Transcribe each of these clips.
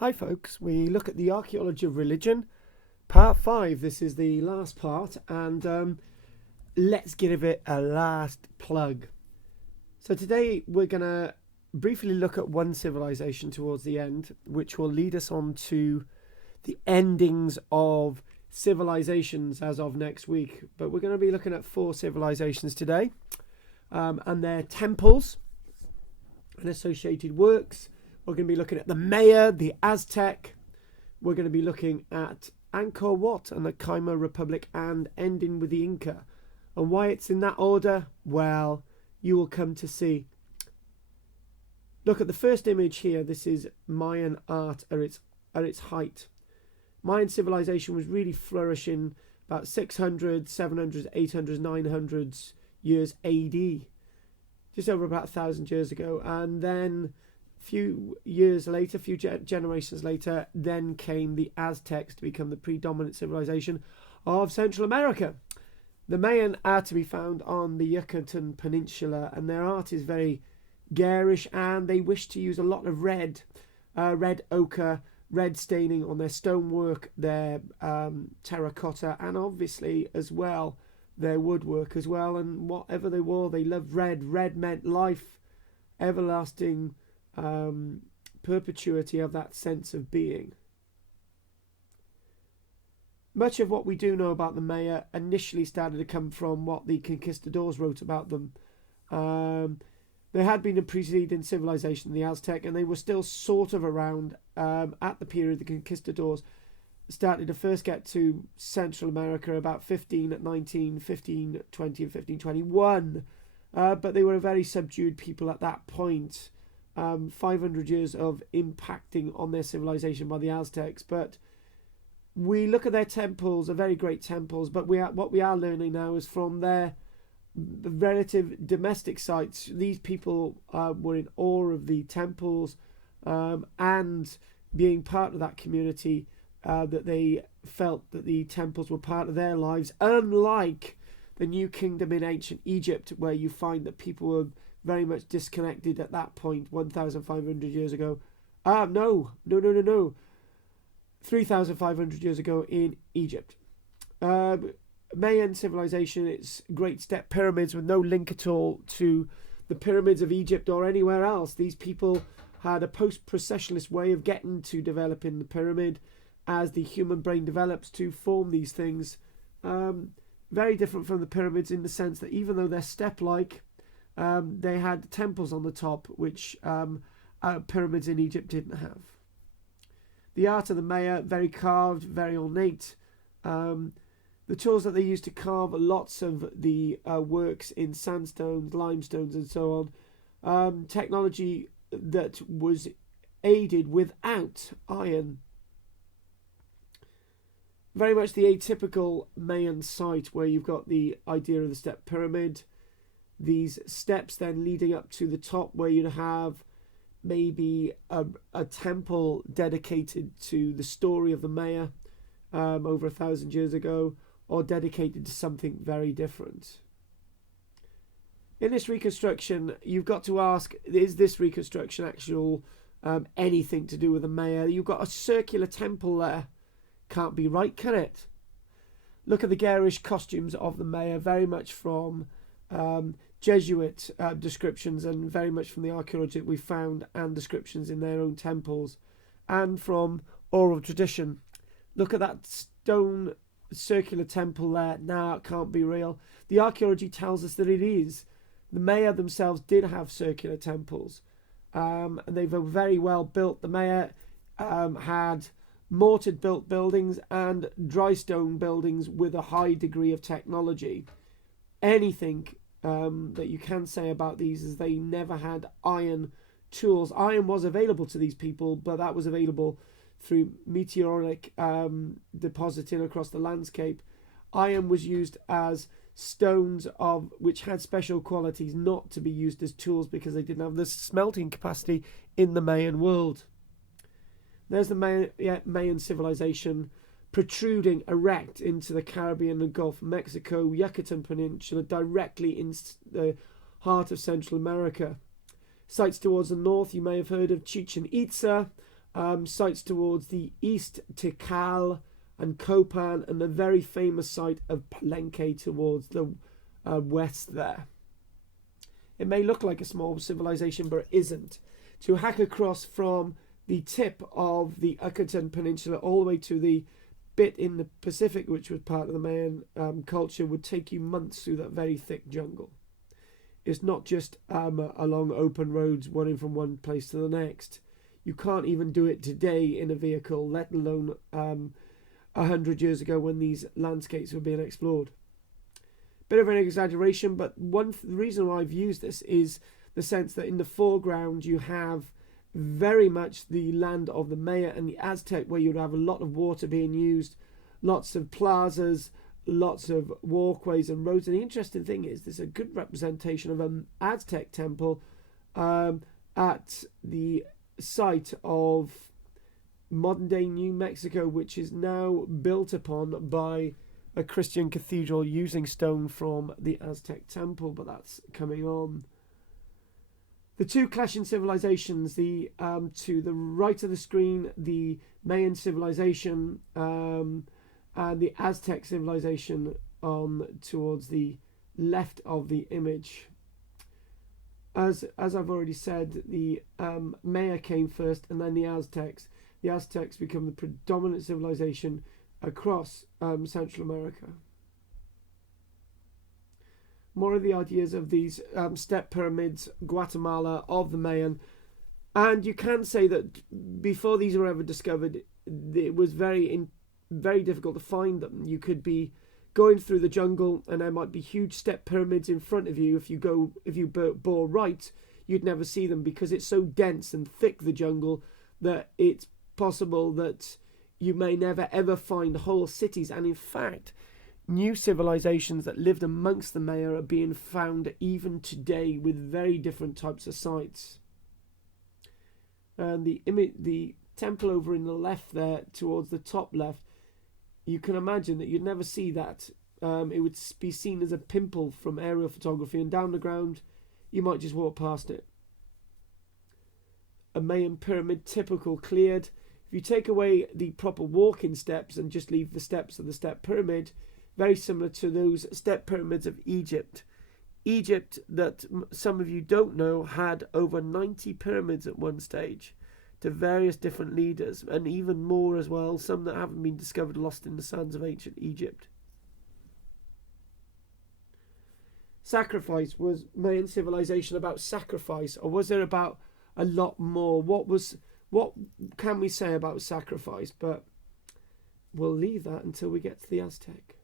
Hi folks, we look at the archaeology of religion, part 5. This is the last part, and let's give it a last plug. So today we're going to briefly look at one civilization towards the end, which will lead us on to the endings of civilizations as of next week. But we're going to be looking at 4 civilizations today, and their temples and associated works. We're going to be looking at the Maya, the Aztec. We're going to be looking at Angkor Wat and the Khmer Republic, and ending with the Inca. And why it's in that order, well, you will come to see. Look at the first image here. This is Mayan art at its height. Mayan civilization was really flourishing about 600, 700s, 800s, 900s years AD. Just over about 1,000 years ago. And then few years later, few generations later, then came the Aztecs to become the predominant civilization of Central America. The Mayan are to be found on the Yucatan Peninsula, and their art is very garish, and they wish to use a lot of red ochre, red staining on their stonework, their terracotta, and obviously as well their woodwork as well. And whatever they wore, they loved red. Red meant life, everlasting perpetuity of that sense of being. Much of what we do know about the Maya initially started to come from what the conquistadors wrote about them. There had been a preceding civilization, the Aztec, and they were still sort of around at the period the conquistadors started to first get to Central America about 1519, 1520 and 1521. But they were a very subdued people at that point. 500 years of impacting on their civilization by the Aztecs. But we look at their temples, are very great temples, but what we are learning now is from their relative domestic sites, these people were in awe of the temples, and being part of that community, that they felt that the temples were part of their lives, unlike the New Kingdom in ancient Egypt, where you find that people were very much disconnected at that point 1,500 years ago. No. 3,500 years ago in Egypt. Mayan civilization, it's great step pyramids with no link at all to the pyramids of Egypt or anywhere else. These people had a post-processionalist way of getting to developing the pyramid as the human brain develops to form these things. Very different from the pyramids in the sense that even though they're step-like, they had temples on the top, which pyramids in Egypt didn't have. The art of the Maya, very carved, very ornate. The tools that they used to carve lots of the works in sandstones, limestones and so on. Technology that was aided without iron. Very much the atypical Mayan site where you've got the idea of the step pyramid. These steps then leading up to the top where you'd have maybe a temple dedicated to the story of the Maya over 1,000 years ago, or dedicated to something very different. In this reconstruction, you've got to ask, is this reconstruction actual anything to do with the Maya? You've got a circular temple there. Can't be right, can it? Look at the garish costumes of the Maya, very much from Jesuit descriptions, and very much from the archaeology that we found and descriptions in their own temples, and from oral tradition. Look at that stone circular temple there. Nah, it can't be real. The archaeology tells us that it is. The Maya themselves did have circular temples, and they were very well built. The Maya had mortared built buildings and dry stone buildings with a high degree of technology. Anything that you can say about these is they never had iron tools. Iron was available to these people, but that was available through meteoric depositing across the landscape. Iron was used as stones of which had special qualities, not to be used as tools because they didn't have the smelting capacity in the Mayan world. There's the Mayan civilization protruding erect into the Caribbean and Gulf of Mexico, Yucatan Peninsula, directly in the heart of Central America. Sites towards the north, you may have heard of Chichen Itza, sites towards the east, Tikal and Copan, and the very famous site of Palenque towards the west there. It may look like a small civilization, but it isn't. To hack across from the tip of the Yucatan Peninsula all the way to the bit in the Pacific, which was part of the Mayan culture, would take you months through that very thick jungle. It's not just along open roads running from one place to the next. You can't even do it today in a vehicle, let alone 100 years ago when these landscapes were being explored. Bit of an exaggeration, but the reason why I've used this is the sense that in the foreground you have very much the land of the Maya and the Aztec, where you'd have a lot of water being used, lots of plazas, lots of walkways and roads. And the interesting thing is there's a good representation of an Aztec temple at the site of modern-day New Mexico, which is now built upon by a Christian cathedral using stone from the Aztec temple, but that's coming on. The two clashing civilizations, to the right of the screen, the Mayan civilization and the Aztec civilization towards the left of the image. As I've already said, the Maya came first and then the Aztecs. The Aztecs become the predominant civilization across Central America. More of the ideas of these step pyramids, Guatemala, of the Mayan. And you can say that before these were ever discovered, it was very difficult to find them. You could be going through the jungle and there might be huge step pyramids in front of you. If you bore right, you'd never see them because it's so dense and thick, the jungle, that it's possible that you may never ever find whole cities. And in fact, new civilizations that lived amongst the Maya are being found even today with very different types of sites. And the temple over in the left there, towards the top left, you can imagine that you'd never see that. It would be seen as a pimple from aerial photography, and down the ground you might just walk past it. A Mayan pyramid, typical, cleared. If you take away the proper walking steps and just leave the steps of the step pyramid, very similar to those step pyramids of Egypt. Egypt, that some of you don't know, had over 90 pyramids at one stage to various different leaders, and even more as well, some that haven't been discovered, lost in the sands of ancient Egypt. Sacrifice. Was Mayan civilization about sacrifice, or was there about a lot more? What can we say about sacrifice? But we'll leave that until we get to the Aztec.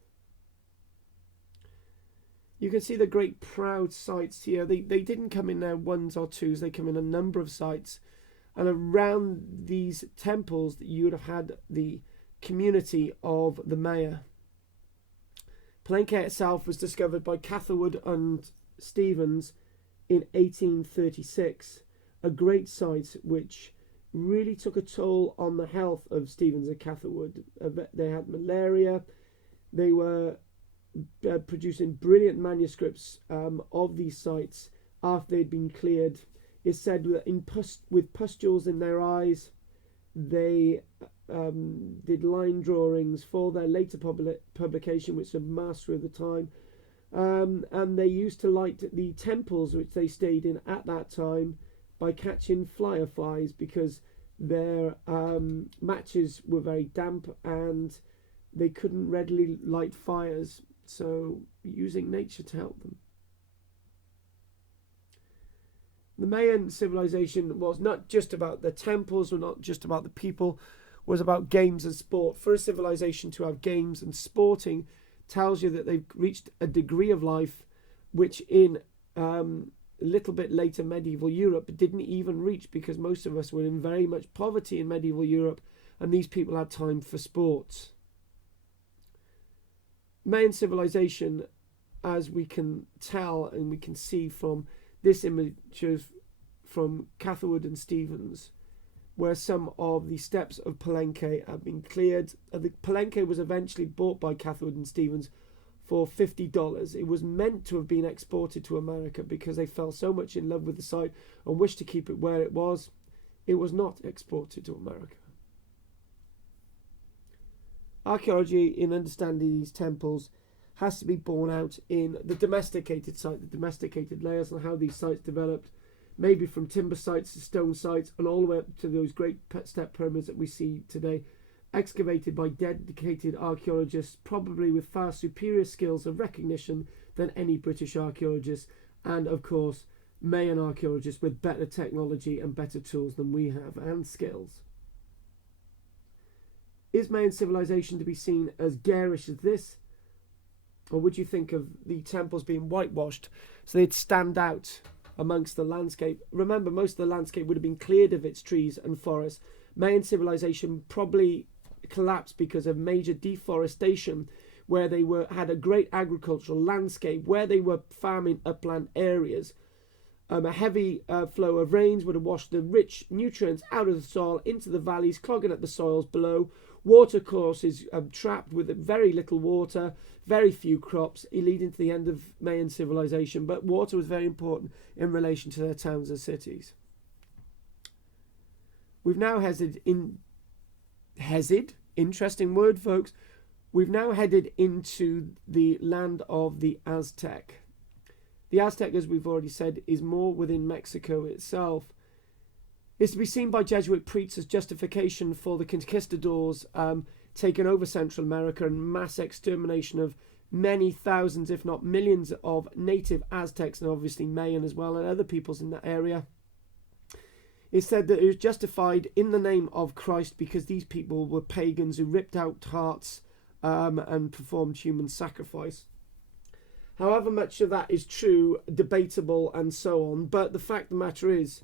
You can see the great proud sites here. They didn't come in there ones or twos. They come in a number of sites. And around these temples, you would have had the community of the Maya. Palenque itself was discovered by Catherwood and Stevens in 1836. A great site which really took a toll on the health of Stevens and Catherwood. They had malaria. They were producing brilliant manuscripts of these sites after they'd been cleared. It's said that with pustules in their eyes, they did line drawings for their later publication, which was mastery of the time. And they used to light the temples which they stayed in at that time by catching fireflies, because their matches were very damp and they couldn't readily light fires, so using nature to help them. The Mayan civilization was not just about the temples, or not just about the people, was about games and sport. For a civilization to have games and sporting tells you that they've reached a degree of life which in a little bit later medieval Europe didn't even reach, because most of us were in very much poverty in medieval Europe, and these people had time for sports. Mayan civilization, as we can tell and we can see from this image from Catherwood and Stevens, where some of the steps of Palenque have been cleared. The Palenque was eventually bought by Catherwood and Stevens for $50. It was meant to have been exported to America because they fell so much in love with the site and wished to keep it where it was. It was not exported to America. Archaeology in understanding these temples has to be borne out in the domesticated site, the domesticated layers, and how these sites developed, maybe from timber sites to stone sites, and all the way up to those great step pyramids that we see today, excavated by dedicated archaeologists, probably with far superior skills of recognition than any British archaeologists, and of course Mayan archaeologists with better technology and better tools than we have, and skills. Is Mayan civilization to be seen as garish as this? Or would you think of the temples being whitewashed so they'd stand out amongst the landscape? Remember, most of the landscape would have been cleared of its trees and forests. Mayan civilization probably collapsed because of major deforestation, where they had a great agricultural landscape, where they were farming upland areas. A heavy flow of rains would have washed the rich nutrients out of the soil into the valleys, clogging up the soils below. Water courses trapped with very little water, very few crops, leading to the end of Mayan civilization. But water was very important in relation to their towns and cities. We've now interesting word, folks. We've now headed into the land of the Aztec. The Aztec, as we've already said, is more within Mexico itself. It's to be seen by Jesuit priests as justification for the conquistadors taking over Central America and mass extermination of many thousands, if not millions, of native Aztecs, and obviously Mayan as well, and other peoples in that area. It's said that it was justified in the name of Christ because these people were pagans who ripped out hearts and performed human sacrifice. However much of that is true, debatable, and so on, but the fact of the matter is,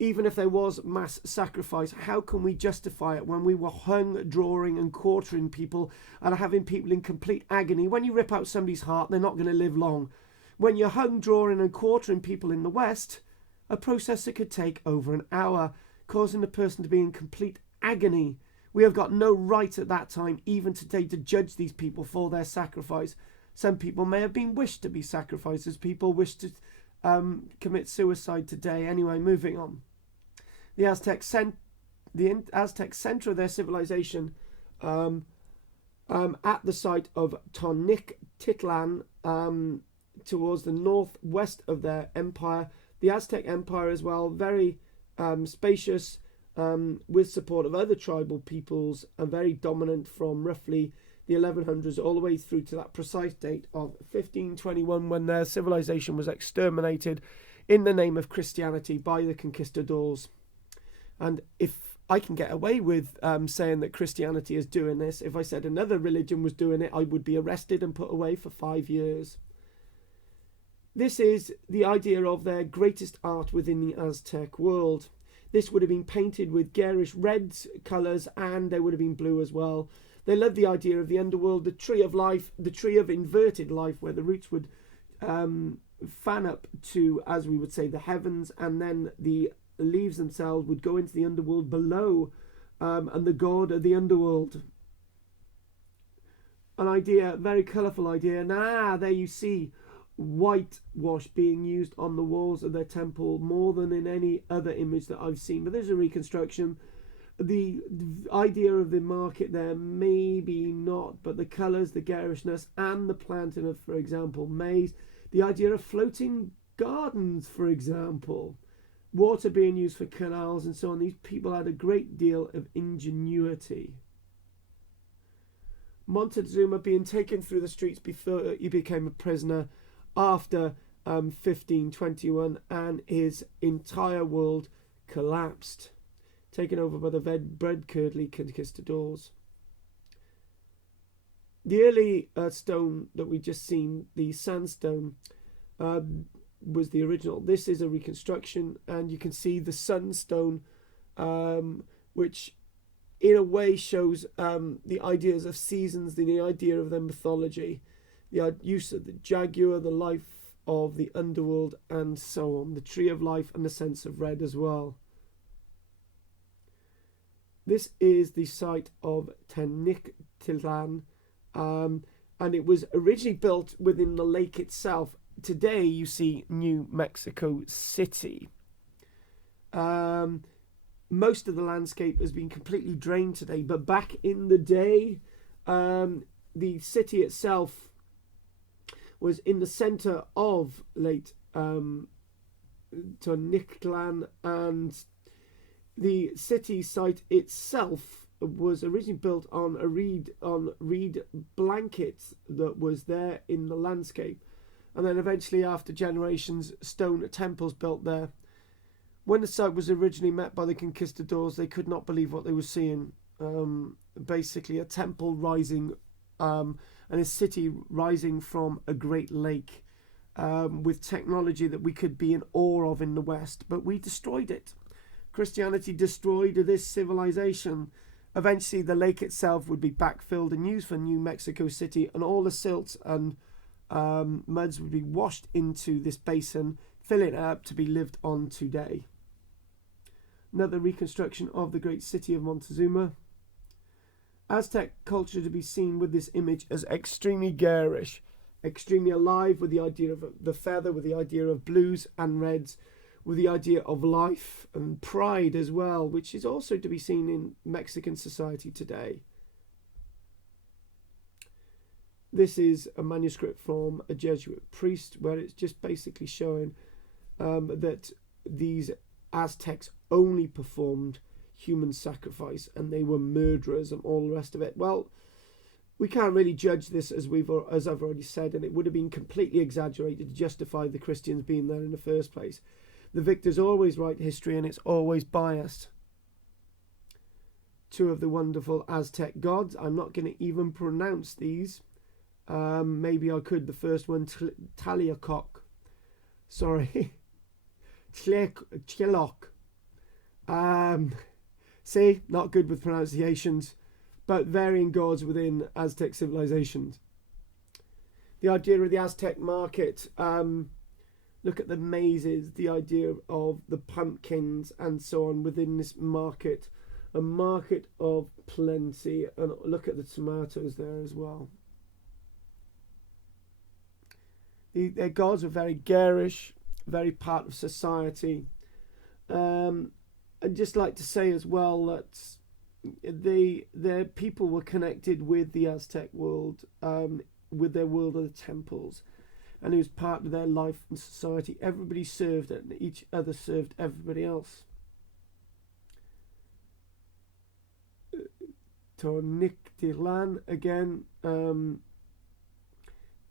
even if there was mass sacrifice, how can we justify it when we were hung, drawing, and quartering people and having people in complete agony? When you rip out somebody's heart, they're not going to live long. When you're hung, drawing, and quartering people in the West, a process that could take over an hour, causing the person to be in complete agony. We have got no right at that time, even today, to judge these people for their sacrifice. Some people may have been wished to be sacrificed, as people wish to commit suicide today. Anyway, moving on. The Aztec center of their civilization at the site of Tenochtitlan, towards the northwest of their empire. The Aztec Empire as well, very spacious, with support of other tribal peoples, and very dominant from roughly the 1100s all the way through to that precise date of 1521, when their civilization was exterminated in the name of Christianity by the conquistadors. And if I can get away with saying that Christianity is doing this, if I said another religion was doing it, I would be arrested and put away for 5 years. This is the idea of their greatest art within the Aztec world. This would have been painted with garish red colours, and there would have been blue as well. They loved the idea of the underworld, the tree of life, the tree of inverted life, where the roots would fan up to, as we would say, the heavens, and then the leaves themselves would go into the underworld below, and the god of the underworld. An idea, very colourful idea. And there you see whitewash being used on the walls of their temple more than in any other image that I've seen. But there's a reconstruction. The idea of the market there, maybe not, but the colours, the garishness, and the planting of, for example, maize. The idea of floating gardens, for example. Water being used for canals and so on. These people had a great deal of ingenuity. Montezuma being taken through the streets before he became a prisoner after 1521, and his entire world collapsed, taken over by the bread-curdly conquistadors. The early stone that we just seen, the sandstone, was the original. This is a reconstruction, and you can see the sunstone, which in a way shows the ideas of seasons, the idea of their mythology, the use of the jaguar, the life of the underworld, and so on. The tree of life and the sense of red as well. This is the site of Tenochtitlan, and it was originally built within the lake itself. Today you see New Mexico City. Um, Most of the landscape has been completely drained today, but back in the day, the city itself was in the centre of Lake Tenochtitlan, and the city site itself was originally built on reed blankets that was there in the landscape, and then eventually, after generations, stone temples built there. When the site was originally met by the conquistadors, they could not believe what they were seeing. Basically, a temple rising and a city rising from a great lake, with technology that we could be in awe of in the West, but we destroyed it. Christianity destroyed this civilization. Eventually, the lake itself would be backfilled and used for New Mexico City, and all the silt and muds would be washed into this basin, filling it up to be lived on today. Another reconstruction of the great city of Montezuma. Aztec culture to be seen with this image as extremely garish, extremely alive, with the idea of the feather, with the idea of blues and reds, with the idea of life and pride as well, which is also to be seen in Mexican society today. This is a manuscript from a Jesuit priest where it's just basically showing that these Aztecs only performed human sacrifice and they were murderers and all the rest of it. Well, we can't really judge this, as I've already said, and it would have been completely exaggerated to justify the Christians being there in the first place. The victors always write history, and it's always biased. Two of the wonderful Aztec gods. I'm not going to even pronounce these. Maybe I could. The first one, Taliacoc. Sorry. Tchiloc. See, not good with pronunciations, but varying gods within Aztec civilizations. The idea of the Aztec market, look at the mazes, the idea of the pumpkins and so on within this market, a market of plenty, and look at the tomatoes there as well. Their gods were very garish, very part of society. I'd just like to say as well that their people were connected with the Aztec world, with their world of the temples, and it was part of their life and society. Everybody served and each other served everybody else. Tenochtitlan again,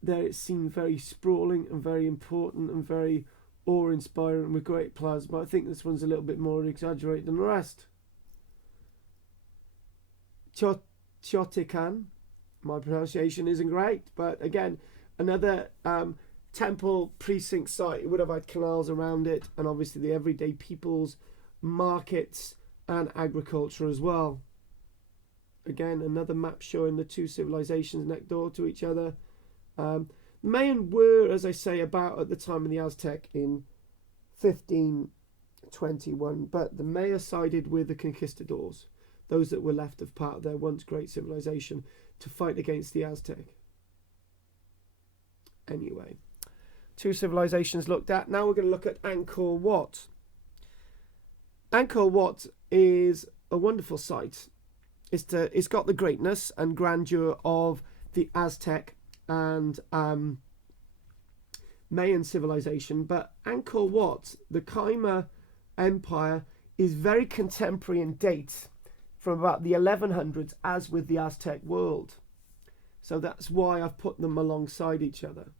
there it seemed very sprawling and very important and very awe-inspiring with great plasma. I think this one's a little bit more exaggerated than the rest. Teotihuacan, my pronunciation isn't great, but again, another temple precinct site. It would have had canals around it, and obviously the everyday people's markets and agriculture as well. Again, another map showing the two civilizations next door to each other. Mayan were, as I say, about at the time of the Aztec in 1521, but the Maya sided with the conquistadors, those that were left of part of their once great civilization, to fight against the Aztec. Anyway, two civilizations looked at. Now we're going to look at Angkor Wat. Angkor Wat is a wonderful site. It's got the greatness and grandeur of the Aztec and Mayan civilization, but Angkor Wat, the Khmer Empire, is very contemporary in date, from about the 1100s, as with the Aztec world. So that's why I've put them alongside each other.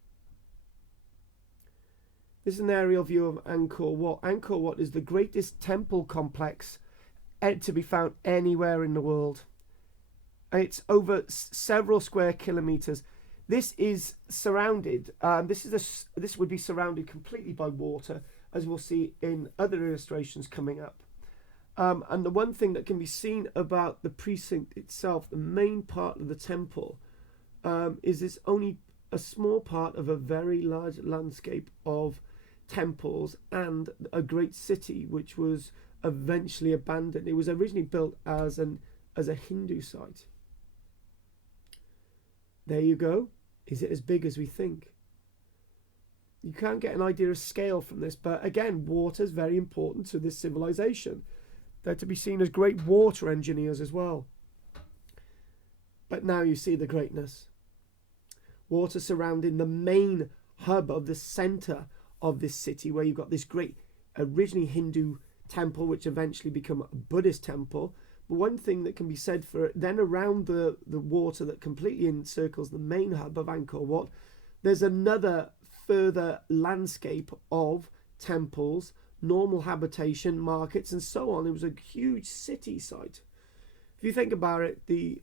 This is an aerial view of Angkor Wat. Angkor Wat is the greatest temple complex to be found anywhere in the world. It's over several square kilometers. This is surrounded. This would be surrounded completely by water, as we'll see in other illustrations coming up. And the one thing that can be seen about the precinct itself, the main part of the temple, is this only a small part of a very large landscape of temples and a great city, which was eventually abandoned. It was originally built as a Hindu site. There you go. Is it as big as we think? You can't get an idea of scale from this, but again, water is very important to this civilization. They're to be seen as great water engineers as well. But now you see the greatness. Water surrounding the main hub of the center of this city, where you've got this great, originally Hindu temple, which eventually become a Buddhist temple. But one thing that can be said for it, then around the water that completely encircles the main hub of Angkor Wat, there's another further landscape of temples, normal habitation, markets, and so on. It was a huge city site. If you think about it, the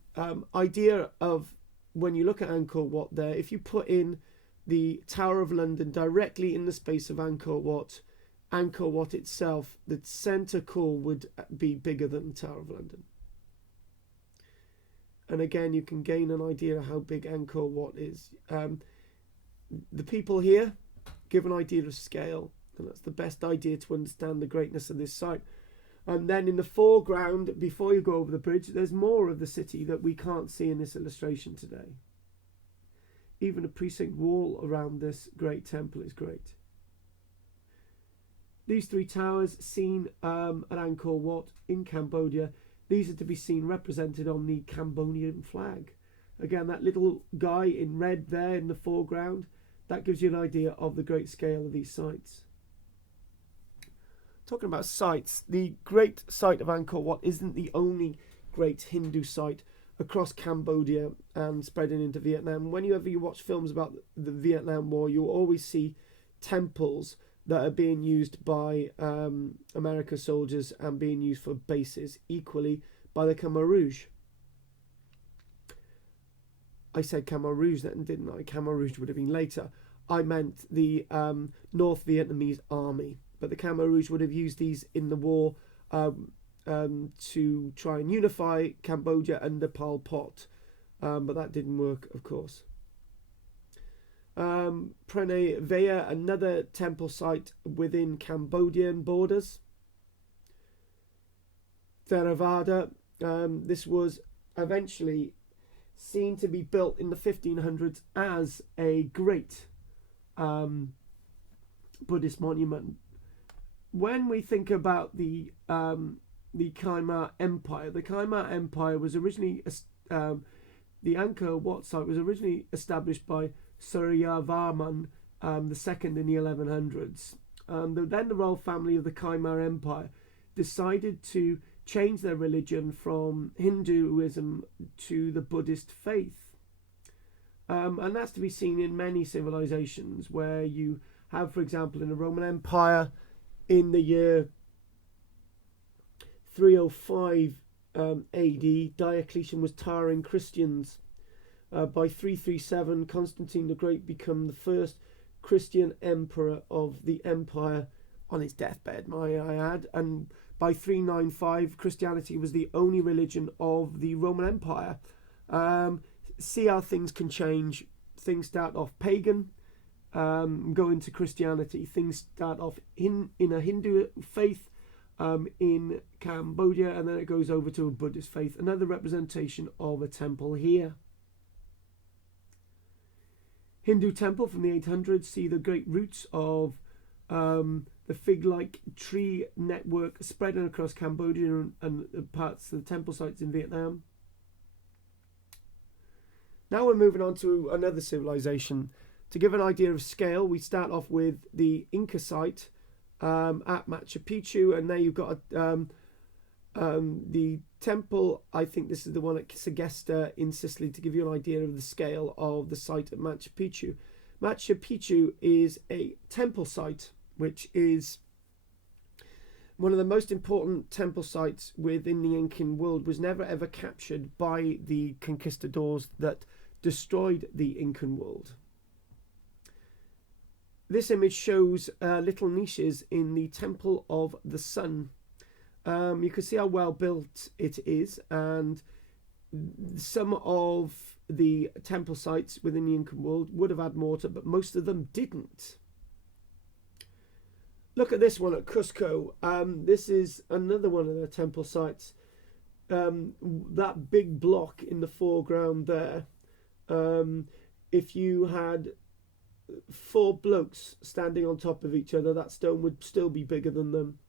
idea of when you look at Angkor Wat there, if you put in the Tower of London directly in the space of Angkor Wat itself, the centre core would be bigger than the Tower of London. And again, you can gain an idea of how big Angkor Wat is. The people here give an idea of scale, and that's the best idea to understand the greatness of this site. And then in the foreground, before you go over the bridge, there's more of the city that we can't see in this illustration today. Even a precinct wall around this great temple is great. These three towers seen at Angkor Wat in Cambodia, these are to be seen represented on the Cambodian flag. Again, that little guy in red there in the foreground, that gives you an idea of the great scale of these sites. Talking about sites, the great site of Angkor Wat isn't the only great Hindu site across Cambodia and spreading into Vietnam. Whenever you watch films about the Vietnam War, you'll always see temples that are being used by American soldiers and being used for bases equally by the Khmer Rouge. I said Khmer Rouge then, didn't I? Khmer Rouge would have been later. I meant the North Vietnamese army. But the Khmer Rouge would have used these in the war to try and unify Cambodia under Pol Pot. But that didn't work, of course. Prene Vea, another temple site within Cambodian borders. Theravada, this was eventually seen to be built in the 1500s as a great Buddhist monument. When we think about the Khmer Empire, the Khmer Empire was originally the Angkor Wat site was originally established by Suryavarman the second in the 1100s. Then the royal family of the Khmer Empire decided to change their religion from Hinduism to the Buddhist faith. And that's to be seen in many civilizations where you have, for example, in the Roman Empire, in the year 305 AD, Diocletian was tarring Christians. By 337, Constantine the Great became the first Christian emperor of the empire on his deathbed, may I add. And by 395, Christianity was the only religion of the Roman Empire. See how things can change. Things start off pagan, go into Christianity. Things start off in a Hindu faith in Cambodia, and then it goes over to a Buddhist faith. Another representation of a temple here. Hindu temple from the 800s, see the great roots of the fig-like tree network spreading across Cambodia and parts of the temple sites in Vietnam. Now we're moving on to another civilization. To give an idea of scale, we start off with the Inca site at Machu Picchu, and there you've got the temple. I think this is the one at Sagesta in Sicily, to give you an idea of the scale of the site at Machu Picchu. Machu Picchu is a temple site, which is one of the most important temple sites within the Incan world. Was never ever captured by the conquistadors that destroyed the Incan world. This image shows little niches in the Temple of the Sun. You can see how well built it is, and some of the temple sites within the Incan world would have had mortar, but most of them didn't. Look at this one at Cusco. This is another one of the temple sites. That big block in the foreground there. If you had 4 blokes standing on top of each other, that stone would still be bigger than them.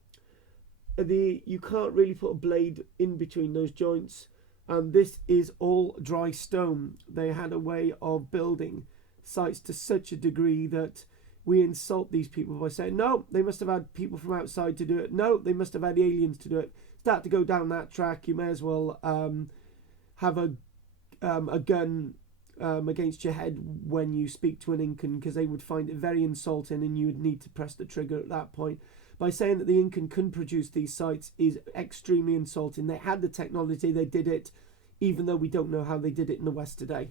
You can't really put a blade in between those joints, and this is all dry stone. They had a way of building sites to such a degree that we insult these people by saying, no, they must have had people from outside to do it. No, they must have had aliens to do it. Start to go down that track, you may as well have a gun against your head when you speak to an Incan, because they would find it very insulting and you would need to press the trigger at that point. By saying that the Incan couldn't produce these sites is extremely insulting. They had the technology, they did it, even though we don't know how they did it in the West today.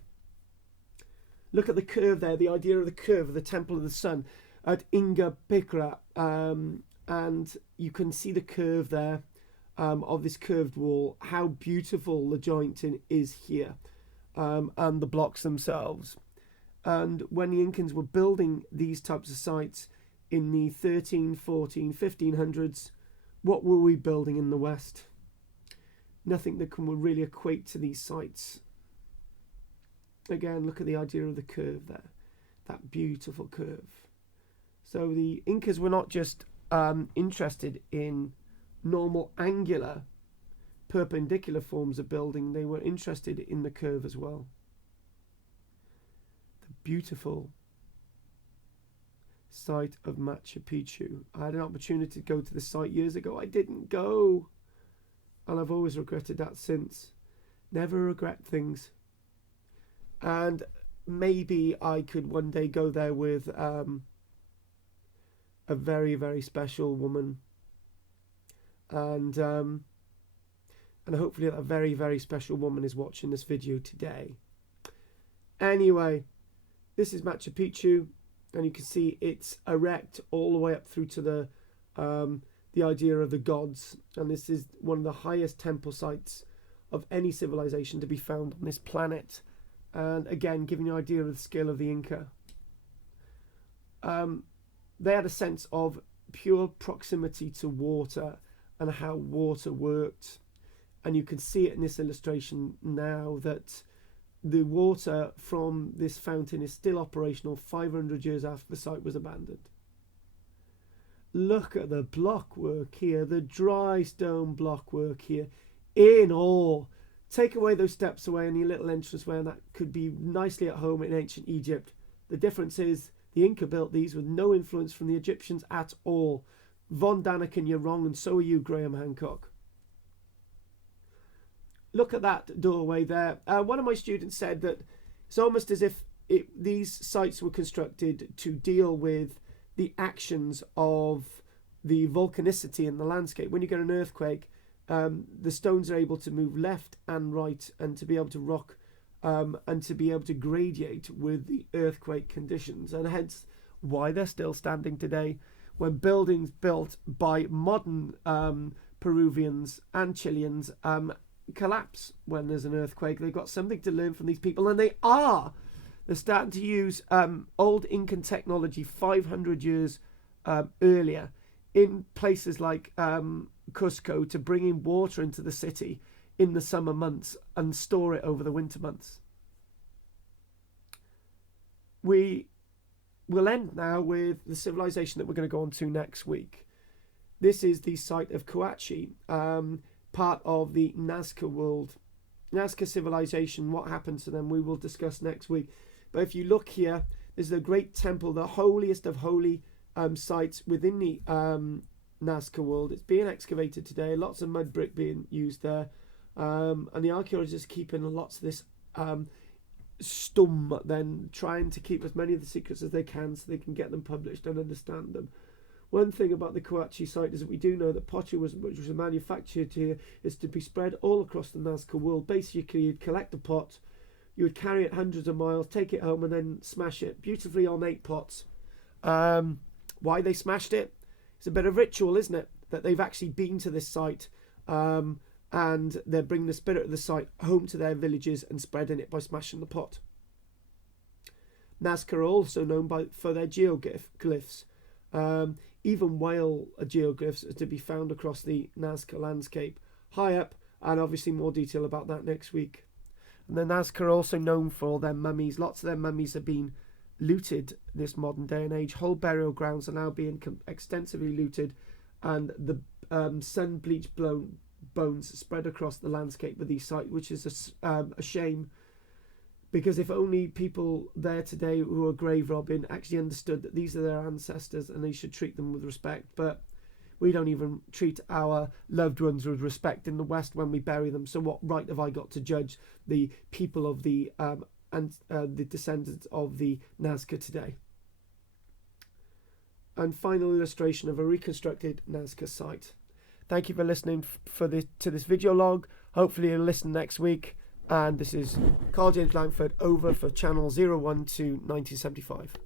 Look at the curve there, the idea of the curve of the Temple of the Sun at Inga Pikra, and you can see the curve there of this curved wall, how beautiful the jointing is here, and the blocks themselves. And when the Incans were building these types of sites in the 13, 14, 1500s, what were we building in the West? Nothing that can really equate to these sites. Again, look at the idea of the curve there, that beautiful curve. So the Incas were not just interested in normal angular perpendicular forms of building, they were interested in the curve as well. The beautiful site of Machu Picchu. I had an opportunity to go to the site years ago. I didn't go, and I've always regretted that since. Never regret things. And maybe I could one day go there with a very, very special woman, and hopefully that very, very special woman is watching this video today. Anyway, this is Machu Picchu, and you can see it's erect all the way up through to the idea of the gods, and this is one of the highest temple sites of any civilization to be found on this planet. And again, giving you an idea of the scale of the Inca. They had a sense of pure proximity to water and how water worked. And you can see it in this illustration now that the water from this fountain is still operational 500 years after the site was abandoned. Look at the block work here, the dry stone block work here, in awe. Take away those steps away and your little entranceway, and that could be nicely at home in ancient Egypt. The difference is the Inca built these with no influence from the Egyptians at all. Von Daniken, you're wrong, and so are you, Graham Hancock. Look at that doorway there. One of my students said that it's almost as if these sites were constructed to deal with the actions of the volcanicity in the landscape. When you get an earthquake, the stones are able to move left and right, and to be able to rock and to be able to gradiate with the earthquake conditions, and hence why they're still standing today. When buildings built by modern Peruvians and Chileans collapse when there's an earthquake, they've got something to learn from these people, and they're starting to use old Incan technology 500 years earlier in places like Cusco to bring in water into the city in the summer months and store it over the winter months. We will end now with the civilization that we're going to go on to next week. This is the site of Coachi, part of the Nazca world. Nazca civilization, what happened to them, we will discuss next week. But if you look here, there's a great temple, the holiest of holy sites within the Nazca world. It's being excavated today, lots of mud brick being used there, and the archaeologists are keeping lots of this stum, then trying to keep as many of the secrets as they can so they can get them published and understand them. One thing about the Coachi site is that we do know that pottery which was manufactured here is to be spread all across the Nazca world. Basically, you'd collect a pot, you would carry it hundreds of miles, take it home, and then smash it. Beautifully ornate pots. Why they smashed it? It's a bit of ritual, isn't it? That they've actually been to this site, and they're bringing the spirit of the site home to their villages and spreading it by smashing the pot. Nazca are also known for their geoglyphs. Even whale geoglyphs are to be found across the Nazca landscape, high up, and obviously more detail about that next week. And the Nazca are also known for their mummies. Lots of their mummies have been looted this modern day and age. Whole burial grounds are now being extensively looted, and the sun-bleached bones spread across the landscape of these sites, which is a shame, because if only people there today who are grave robbing actually understood that these are their ancestors and they should treat them with respect. But we don't even treat our loved ones with respect in the West when we bury them. So what right have I got to judge the people of the descendants of the Nazca today? And final illustration of a reconstructed Nazca site. Thank you for listening to this video log. Hopefully you'll listen next week. And this is Karl-James Langford, over for channel 012 1975.